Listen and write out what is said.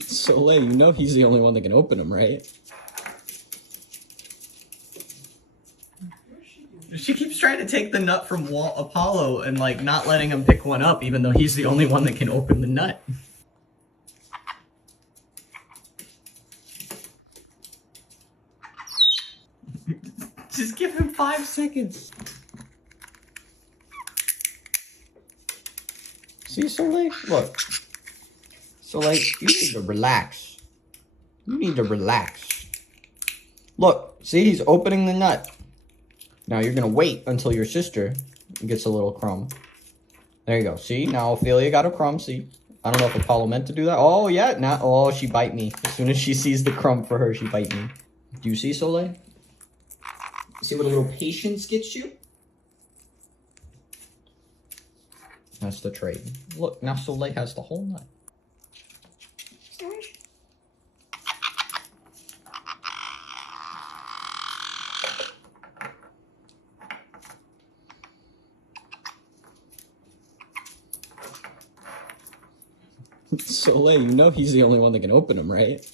Soleil, you know he's the only one that can open them, right? She keeps trying to take the nut from Apollo and, like, not letting him pick one up, even though he's the only one that can open the nut. Just give him 5 seconds. See, Soleil? Look. Soleil, you need to relax. You need to relax. Look, see, he's opening the nut. Now you're gonna wait until your sister gets a little crumb. There you go. See, now Ophelia got a crumb. See, I don't know if Apollo meant to do that. Oh, yeah. Now, oh, she bite me. As soon as she sees the crumb for her, she bite me. Do you see, Soleil? See what a little patience gets you? That's the trade. Look, now Soleil has the whole nut. Soleil, you know he's the only one that can open them, right?